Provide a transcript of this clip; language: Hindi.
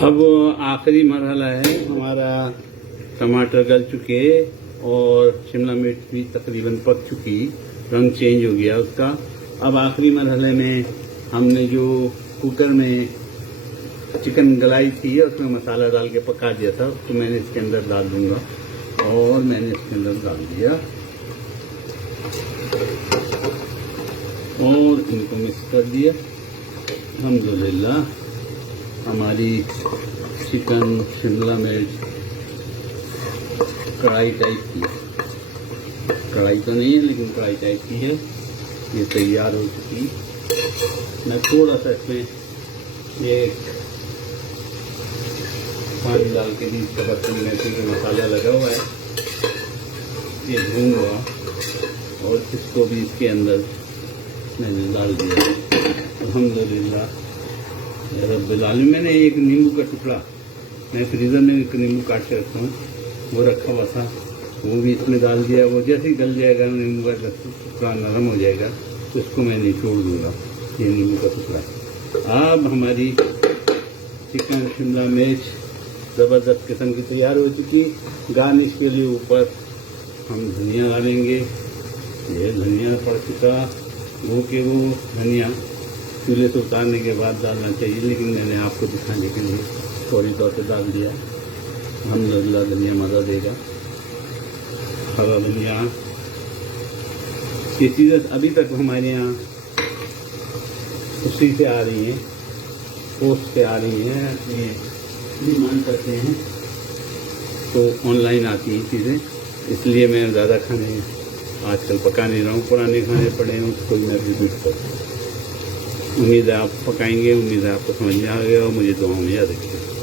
अब आखिरी मरहला है हमारा। टमाटर गल चुके और शिमला मिर्च भी तकरीबन पक चुकी, रंग चेंज हो गया उसका। अब आखिरी मरहले में हमने जो कुकर में चिकन गलाई थी उसमें मसाला डाल के पका दिया था, तो मैंने इसके अंदर डाल दूंगा और मैंने इसके अंदर डाल दिया और इनको मिक्स कर दिया। अल्हम्दुलिल्लाह हमारी चिकन शिमला मिर्च कढ़ाई टाइप की, कढ़ाई तो नहीं लेकिन कढ़ाई टाइप की है, ये तैयार हो चुकी। मैं थोड़ा सा इसमें ये पानी डाल के भी इसका बर्तन में क्योंकि मसाला लगा हुआ है, ये भूनूंगा और इसको भी इसके अंदर मैंने डाल दिया। अल्हम्दुलिल्लाह रब्बिल आलमीन। मैंने एक नींबू का टुकड़ा, मैं फ्रीज़र में एक नींबू काट के रखता हूँ, वो रखा हुआ था, वो भी इसमें डाल दिया। वो जैसे ही गल जाएगा नींबू का टुकड़ा नरम हो जाएगा तो इसको मैं निचोड़ दूँगा, ये नींबू का टुकड़ा। अब हमारी चिकन शिमला मिर्च ज़बरदस्त किस्म की तैयार हो चुकी। गार्निश के लिए ऊपर हम धनिया डालेंगे। ये धनिया पड़ चुका, वो के वो धनिया चूल्हे से उतारने के बाद डालना चाहिए, लेकिन मैंने आपको दिखाने के लिए थोड़ी तौर पर डाल दिया। अल्हम्दुलिल्लाह धनिया मज़ा देगा। हरा धनिया, ये चीज़ें अभी तक हमारे यहाँ उसी से आ रही हैं, पोस्ट से आ रही हैं, ये डिमांड करते हैं तो ऑनलाइन आती हैं चीज़ें, इसलिए मैं ज़्यादा खाने आजकल पका नहीं रहा हूँ। पुराने खाने पड़े हैं उसको मैं रिपीट करता हूँ। उम्मीद है आप पकाएंगे, उम्मीद है आपको समझ में आ गया और मुझे दुआओं में याद रखिए।